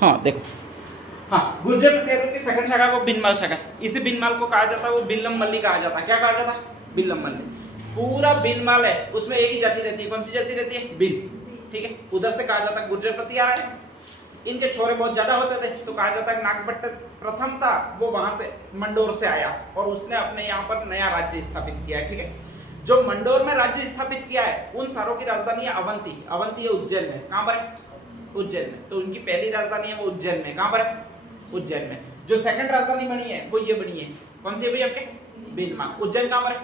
हाँ देखो, हाँ गुर्जर प्रतिहारों की सेकंड शाखा वो बिनमाल शाखा है। इसी बिनमाल को कहा जाता है, वो बिल्लम मल्ली कहा जाता है। क्या कहा जाता है? बिल्लम मल्ली। पूरा बिनमाल है, उसमें एक ही जाति रहती है। कौन सी जाति रहती है? बिल। ठीक है, उधर से कहा जाता है गुर्जर प्रतिहार है। इनके छोरे बहुत ज्यादा होते थे तो कहा जाता है नागभट्ट प्रथम था, वो वहां से मंडोर से आया और उसने अपने यहाँ पर नया राज्य स्थापित किया है। ठीक है, जो मंडोर में राज्य स्थापित किया है उन सारों की राजधानी है अवंती। अवंती है उज्जैन में। कहां पर है? उज्जैन में। तो उनकी पहली राजधानी है वो उज्जैन में। कहां पर है? उज्जैन में। जो सेकंड राजधानी बनी है वो ये बनी है। कौन सी है भाई आपके? बिलमा। उज्जैन कहां पर है?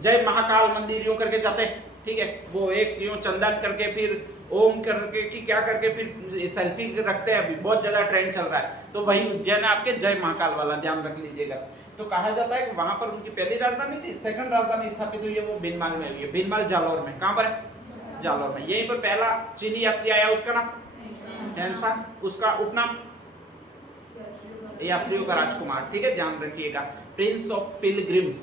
जय महाकाल मंदिर यूं करके जाते हैं। ठीक है, वो एक यूं चंदन करके फिर ओम करके कि क्या करके फिर सेल्फी रखते हैं। अभी बहुत ज्यादा ट्रेंड चल रहा है, तो वही उज्जैन है आपके, जय महाकाल वाला, ध्यान रख लीजिएगा। तो कहा जाता है कि वहां पर उनकी पहली राजधानी थी, सेकंड राजधानी स्थापित हुई है वो बिनमाल में हुई है। बिनमाल जालौर में। कहां पर है? जालौर में। यहीं पर पहला चीनी यात्री आया, उसका नाम हैंसा, उसका उपनाम यात्रियों का राजकुमार। ठीक है, ध्यान रखिएगा। प्रिंस ऑफ पिलग्रिम्स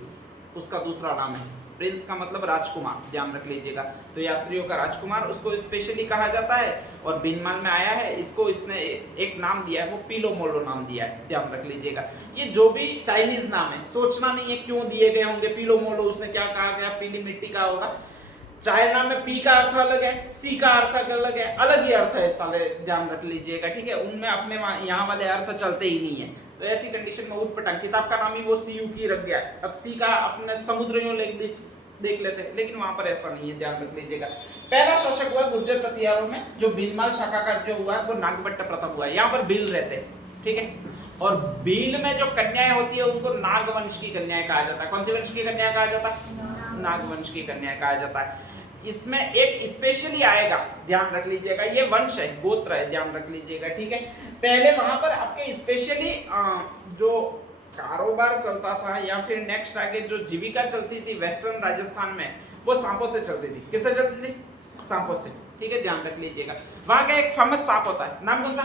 उसका दूसरा नाम है। प्रिंस का मतलब राजकुमार, ध्यान रख लीजिएगा। तो यात्रियों का राजकुमार उसको स्पेशली कहा जाता है। और बिनमाल में आया है, इसको इसने एक नाम दिया है, वो पीलो मोलो नाम दिया है, ध्यान रख लीजिएगा। ये जो भी चाइनीज नाम है, सोचना नहीं है क्यों दिए गए होंगे। पीलो मोलो उसने क्या कहा गया? पीली मिट्टी का होगा। चाइना में पी का अर्थ अलग है, सी का अर्थ अलग है, अलग ही अर्थ है साले, ध्यान रख लीजिएगा। ठीक है, उनमें अपने यहाँ वाले अर्थ चलते ही नहीं है। तो ऐसी कंडीशन में उटपटांग, किताब का नाम ही वो सीयू की रख गया। अब सी का अपने समुद्र में देख लेते हैं, लेकिन वहां पर ऐसा नहीं है, ध्यान रख लीजिएगा। पहला शासक हुआ गुर्जर प्रतिहारों में, जो बिनमाल शाखा का जो हुआ वो नागभट्ट प्रथम हुआ। यहाँ पर भील रहते हैं। ठीक है, और भील में जो कन्याएं होती है उनको नागवंश की कन्याएं कहा जाता है। कौन सी वंश की कन्या कहा जाता है? नागवंश की कन्या कहा जाता है। इसमें एक स्पेशली आएगा, ध्यान रख लीजिएगा। ये वंश है, गोत्र है, ध्यान रख लीजिएगा। ठीक है, पहले वहां पर आपके स्पेशली जो कारोबार चलता था या फिर नेक्स्ट आगे जो जीविका चलती थी वेस्टर्न राजस्थान में, वो सांपों से चलती थी। किससे चलती थी? सांपों से। ठीक है, ध्यान रख लीजिएगा। वहां का एक फेमस सांप होता है, नाम कौन सा?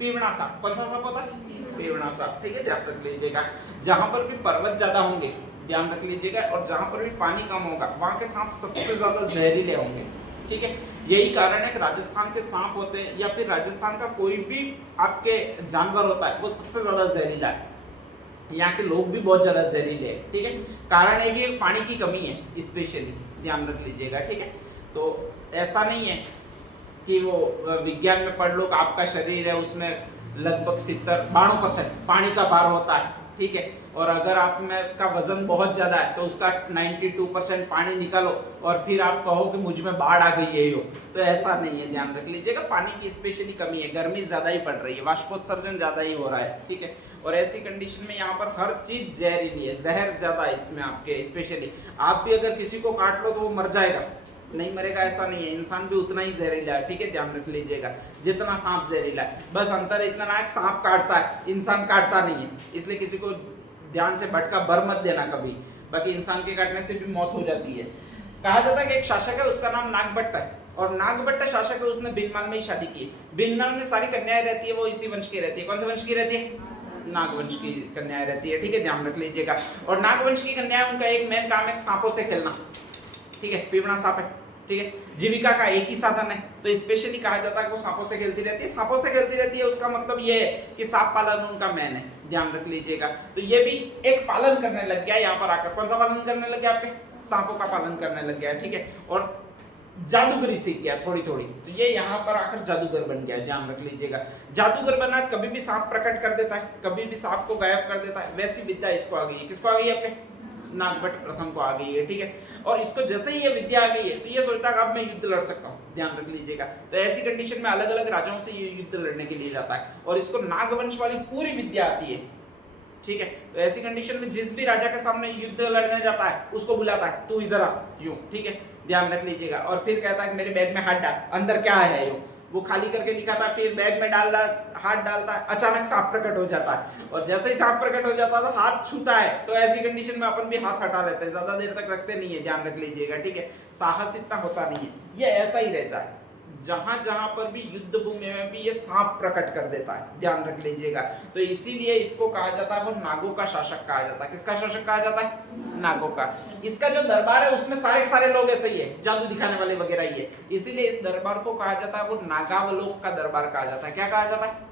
पीवड़ा सांप। कौन सा सांप होता है? पीवड़ा सांप। ठीक है, ध्यान रख लीजिएगा। जहां पर भी पर्वत ज्यादा होंगे, ध्यान रख लीजिएगा, और जहां पर भी पानी कम होगा, वहां के सांप सबसे ज्यादा जहरीले होंगे। ठीक है, यही कारण है कि राजस्थान के सांप होते हैं या फिर राजस्थान का कोई भी आपके जानवर होता है वो सबसे ज्यादा जहरीला है। यहाँ के लोग भी बहुत ज्यादा जहरीले हैं। ठीक है, कारण है कि पानी की कमी है स्पेशली, ध्यान रख लीजिएगा। ठीक है, तो ऐसा नहीं है कि वो विज्ञान में पढ़ लो कि आपका शरीर है उसमें लगभग 70-92% पानी का भार होता है। ठीक है, और अगर आप में का वजन बहुत ज्यादा है तो उसका 92% पानी निकालो और फिर आप कहो कि मुझ में बाढ़ आ गई है यो, तो ऐसा नहीं है, ध्यान रख लीजिएगा। पानी की स्पेशली कमी है, गर्मी ज्यादा ही पड़ रही है, वाष्पोत्सर्जन ज्यादा ही हो रहा है। ठीक है, और ऐसी कंडीशन में यहाँ पर हर चीज जहरीली है, जहर ज्यादा है इसमें आपके। स्पेशली आप भी अगर किसी को काट लो तो वो मर जाएगा, नहीं मरेगा ऐसा नहीं है, इंसान भी उतना ही जहरीला है। ठीक है, ध्यान रख लीजिएगा, जितना सांप जहरीला है। बस अंतर इतना है कि सांप काटता है, इंसान काटता नहीं है, इसलिए किसी को ध्यान से भटका बर मत देना कभी, बाकी इंसान के काटने से भी मौत हो जाती है। कहा जाता है कि एक शासक है, उसका नाम नागभट्ट है, और नागभट्ट शासक है, उसने बिनमाल में ही शादी की। बिनमाल में सारी कन्याएं रहती है वो इसी वंश की रहती है। कौन से वंश की रहती है? नागवंश की कन्याएं रहती है। ठीक है, ध्यान रख लीजिएगा। और नागवंश की कन्याएं, उनका एक मेन काम है सांपों से खेलना। ठीक है, पीवड़ा सांप है। ठीक है, जीविका का एक ही साधन है, तो स्पेशली कहा जाता है कि वो सांपों से खेलती रहती है। सांपों से खेलती रहती है, उसका मतलब ये है कि सांप पालन उनका मैन है, ध्यान रख लीजिएगा। तो ये भी एक पालन करने लग गया यहाँ पर आकर। कौन सा पालन करने लग गया? आपके सांपों का पालन करने लग गया। ठीक है, और जादूगरी सीख गया थोड़ी थोड़ी, तो ये यहाँ पर आकर जादूगर बन गया, ध्यान रख लीजिएगा। जादूगर बना, कभी भी सांप प्रकट कर देता है, कभी भी सांप को गायब कर देता है, वैसी विद्या इसको आ गई है। किसको आ गई है? अपने नागभट्ट प्रथम को आ गई है। ठीक है, और इसको जैसे ही ये विद्या आ गई है तो ये सोचता है कि अब मैं युद्ध लड़ सकता हूँ, ध्यान रख लीजिएगा। तो ऐसी कंडीशन में अलग अलग राजाओं से ये युद्ध लड़ने के लिए जाता है, और इसको नागवंश वाली पूरी विद्या आती है। ठीक है, तो ऐसी कंडीशन में जिस भी राजा के सामने युद्ध लड़ने जाता है उसको बुलाता है, तू इधर आ, यूं। ठीक है, ध्यान रख लीजिएगा। और फिर कहता है कि मेरे बैग में हाथ डाल, अंदर क्या है यूं, वो खाली करके दिखाता है, फिर बैग में हाथ डालता है, अचानक सांप प्रकट हो जाता है, और जैसे ही सांप प्रकट हो जाता है तो हाथ छूता है। तो ऐसी कंडीशन में अपन भी हाथ हटा लेते हैं, ज्यादा देर तक रखते नहीं है, ध्यान रख लीजिएगा। ठीक है, साहस इतना होता नहीं है, ये ऐसा ही रहता है, जहां जहां पर भी युद्ध भूमि में भी ये सांप प्रकट कर देता है, ध्यान रख लीजिएगा। तो इसीलिए इसको कहा जाता है, वो नागों का शासक कहा जाता है। किसका शासक कहा जाता है? नागों का। इसका जो दरबार है उसमें सारे सारे लोग ऐसे ही है, जादू दिखाने वाले वगैरह ही है, इसीलिए इस दरबार को कहा जाता है, वो नागावलोक का दरबार कहा जाता है। क्या कहा जाता है?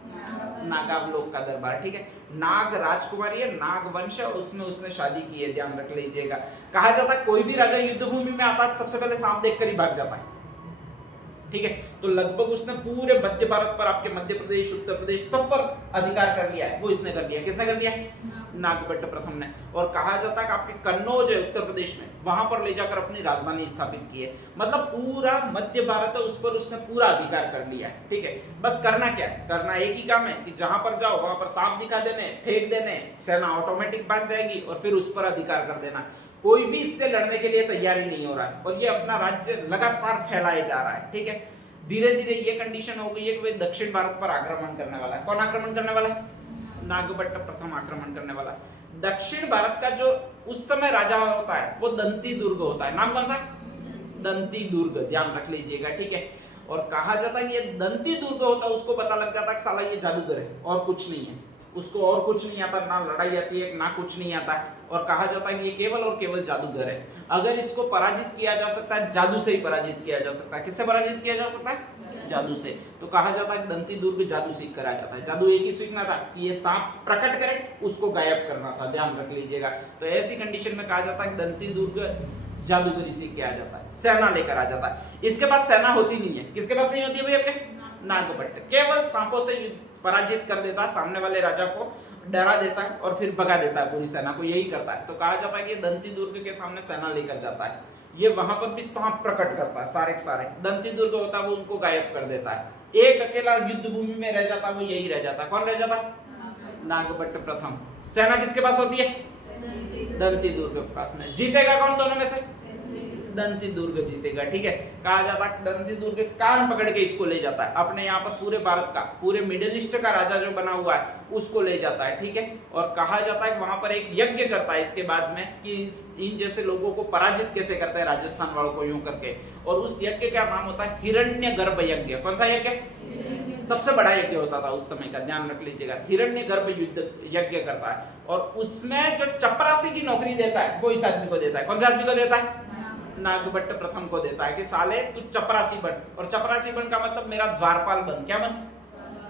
नागावलोक का दरबार, ठीक है। नाग राजकुमारी है, नाग वंश है, उसमें उसने शादी की है, ध्यान रख लीजिएगा। कहा जाता है कोई भी राजा युद्ध भूमि में आता है सबसे पहले सांप देखकर ही भाग जाता है, ठीक है। तो लगभग उसने पूरे मध्य भारत पर, आपके मध्य प्रदेश, उत्तर प्रदेश, सब पर अधिकार कर लिया है, वो इसने कर लिया। किसने कर लिया? नागभट्ट प्रथम ने। और कहा जाता है कि आपके कन्नौज है उत्तर प्रदेश में, वहां पर ले जाकर अपनी राजधानी स्थापित की है। मतलब पूरा मध्य भारत है उस पर उसने पूरा अधिकार कर लिया है, ठीक है। बस करना क्या है? करना एक ही काम है कि जहां पर जाओ वहां पर सांप दिखा देने, फेंक देने, सेना ऑटोमेटिक भाग जाएगी और फिर उस पर अधिकार कर देना। कोई भी इससे लड़ने के लिए तैयार ही नहीं हो रहा है और ये अपना राज्य लगातार फैलाए जा रहा है, ठीक है। धीरे धीरे ये कंडीशन हो गई है कि वे दक्षिण भारत पर आक्रमण करने वाला है। कौन आक्रमण करने वाला है? नागभट्ट प्रथम आक्रमण करने वाला। दक्षिण भारत का जो उस समय राजा होता है वो दंती दुर्ग होता है। नाम कौन सा? दंती दुर्ग, ध्यान रख लीजिएगा, ठीक है। और कहा जाता है कि ये दंती दुर्ग होता है, उसको पता लग जाता है कि साला ये जादूगर है और कुछ नहीं है, उसको और कुछ नहीं आता, ना लड़ाई आती है ना कुछ नहीं आता है। और कहा जाता है कि ये केवल और केवल जादूगर है। अगर इसको पराजित किया जा सकता है, जादू से ही पराजित किया जा सकता है। किससे पराजित किया जा सकता है? जादू से। तो कहा जाता है कि दंती दुर्ग जादू सीख कर आ जाता है। जादू एक ही सीखना था कि ये सांप प्रकट करे, उसको गायब करना था, ध्यान रख लीजिएगा। तो ऐसी कंडीशन में कहा जाता है कि दंती दुर्ग जादूगरी सीख के आ जाता है, सेना लेकर आ जाता है। इसके पास सेना होती नहीं है। किसके पास नहीं होती है भाई? आपके नागभट्ट केवल सांपों से पराजित कर देता है, सामने वाले राजा को डरा देता है और फिर भगा देता है पूरी सेना को, यही करता है। तो कहा जाता है कि दंती दुर्ग के सामने सेना लेकर जाता है, ये वहां पर भी सांप प्रकट करता है, सारे के सारे दंती दुर्ग होता है वो उनको गायब कर देता है। एक अकेला युद्ध भूमि में रह जाता, वो यही रह जाता। कौन रह जाता? नागभट्ट प्रथम। सेना किसके पास होती है? दंती दुर्ग के पास में। जीतेगा कौन दोनों में से? दंती दुर्ग जीतेगा, ठीक है। कहा जाता है दंती दुर्ग कान पकड़ के इसको ले जाता है, अपने यहाँ पर पूरे भारत का, पूरे मिडिल ईस्ट का राजा जो बना हुआ है उसको ले जाता है, ठीक है। और कहा जाता है कि वहां पर एक यज्ञ करता है इसके बाद में कि इन जैसे लोगों को पराजित कैसे करता है राजस्थान वालों को, यूं करके। और उस यज्ञ का नाम होता है हिरण्यगर्भ यज्ञ। कौन सा यज्ञ? सबसे बड़ा यज्ञ होता था उस समय का, ध्यान रख लीजिएगा। हिरण्यगर्भ युद्ध यज्ञ करता है और उसमें जो चपरासी की नौकरी देता है वो इस आदमी को देता है। कौन सा आदमी को देता है? नागभट्ट प्रथम को देता है कि साले तू चपरासी बन। और चपरासी बन का मतलब मेरा द्वारपाल बन। क्या बन?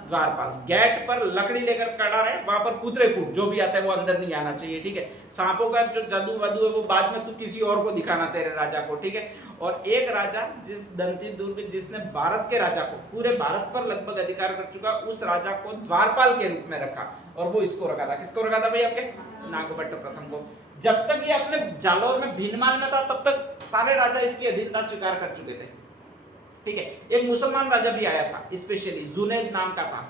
द्वारपाल। गेट पर लकड़ी लेकर खड़ा रहे, वहां पर कूतरे कूद जो भी आता है वो अंदर नहीं आना चाहिए, ठीक है। सांपों का जो जादू वादू है वो बाद में तू किसी और को दिखाना, तेरे राजा को, ठीक है। और एक राजा जिस दंती दुर्ग जिसने भारत के राजा को, पूरे भारत पर लगभग अधिकार कर चुका, उस राजा को द्वारपाल के रूप में रखा और वो इसको रखा था। किसको रखा था भाई? आपके नागभट्ट प्रथम को। जब तक ये अपने जालौर में भीनमाल में था तब तक सारे राजा इसकी अधीनता स्वीकार कर चुके थे, ठीक है। एक मुसलमान राजा भी आया था, स्पेशली जुनैद नाम का था।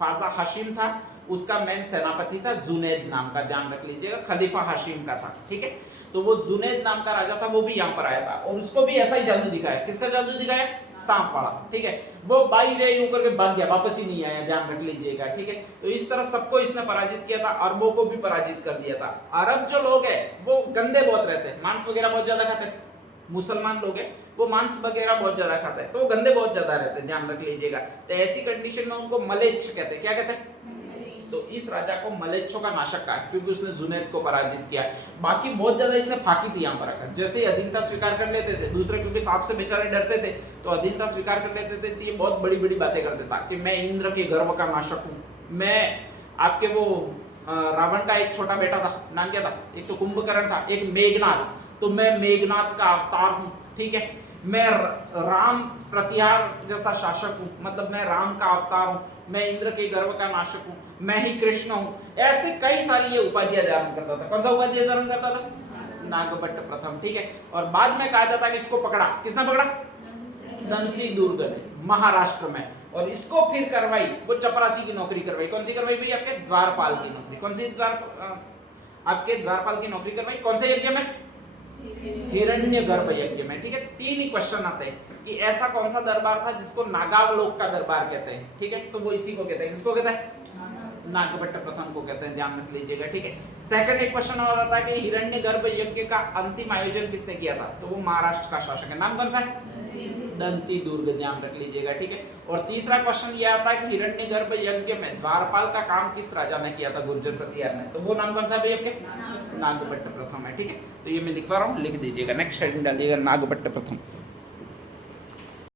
फाजा हाशिम था उसका मेन सेनापति था, जुनैद नाम का, ध्यान रख लीजिएगा। खलीफा हाशिम का था, ठीक है। तो वो जुनैद नाम का राजा था, वो भी यहाँ पर आया था और उसको भी ऐसा ही जादू दिखाया। किसका जादू दिखाया? सांप वाला, ठीक है। वो बाई रे यूं करके भाग गया, वापस ही नहीं आया, ध्यान रख लीजिएगा, ठीक है। तो इस तरह सबको इसने पराजित किया था, अरबों को भी पराजित कर दिया था। अरब जो लोग हैं वो गंदे बहुत रहते हैं, मांस वगैरह बहुत ज्यादा खाते हैं। मुसलमान लोग हैं वो मांस वगैरह बहुत ज्यादा खाते हैं, तो वो गंदे बहुत ज्यादा रहते हैं, ध्यान रख लीजिएगा। तो ऐसी कंडीशन में उनको मलेच्छ कहते हैं। क्या कहते हैं? तो इस राजा को मलेच्छों का नाशक कहा क्योंकि उसने जुनैद को पराजित किया। बाकी बहुत ज्यादा इसने फाकी थी यहाँ पर आकर, जैसे ही अधीनता स्वीकार कर लेते थे दूसरे, क्योंकि सांप से बेचारे डरते थे तो अधीनता स्वीकार कर लेते थे, तो ये बहुत बड़ी बड़ी बातें करते था कि मैं इंद्र के गर्व का नाशक हूँ, मैं आपके वो रावण का एक छोटा बेटा था, नाम क्या था? एक तो कुंभकर्ण था, एक मेघनाथ, तो मैं मेघनाथ का अवतार हूँ, ठीक है। मैं राम प्रतिहार जैसा शासक हूँ, मतलब मैं राम का अवतार हूँ, मैं इंद्र के गर्व का नाशक हूँ, मैं ही कृष्ण हूँ। ऐसे कई सारी ये उपाधियां धारण करता था। कौन सा उपाधि धारण करता था? नागभट्ट प्रथम, ठीक है। और बाद में कहा जाता है कि इसको पकड़ा, किसने पकड़ा? दंती दुर्ग ने, महाराष्ट्र में। और इसको फिर करवाई, वो चपरासी की नौकरी करवाई। कौन सी करवाई भाई? आपके द्वारपाल की नौकरी। कौन सी आपके द्वारपाल की नौकरी करवाई? कौन से यज्ञ में? हिरण्यगर्भ यज्ञ में, ठीक है। 3 ही क्वेश्चन आते हैं कि ऐसा कौन सा दरबार था जिसको नागावलोक का दरबार कहते हैं, ठीक है। तो वो इसी को कहते हैं। किसको कहते हैं? नागभट्ट प्रथम को कहते हैं, ध्यान रख लीजिएगा, ठीक है। सेकंड एक क्वेश्चन और आता है कि हिरण्यगर्भ यज्ञ का अंतिम आयोजन किसने किया था? तो वो महाराष्ट्र का शासक है। नाम कौन सा है? दंती दुर्ग, ध्यान रख लीजिएगा, ठीक है। और तीसरा क्वेश्चन ये आता है कि हिरण्यगर्भ यज्ञ में द्वारपाल का काम किस राजा ने किया था गुर्जर प्रतिहार में, तो वो नाम कौन सा है आपके? नागभट्ट प्रथम है, ठीक है। तो ये मैं लिखवा रहा हूँ, लिख दीजिएगा, नेक्स्ट हेडिंग डालिएगा नागभट्ट प्रथम।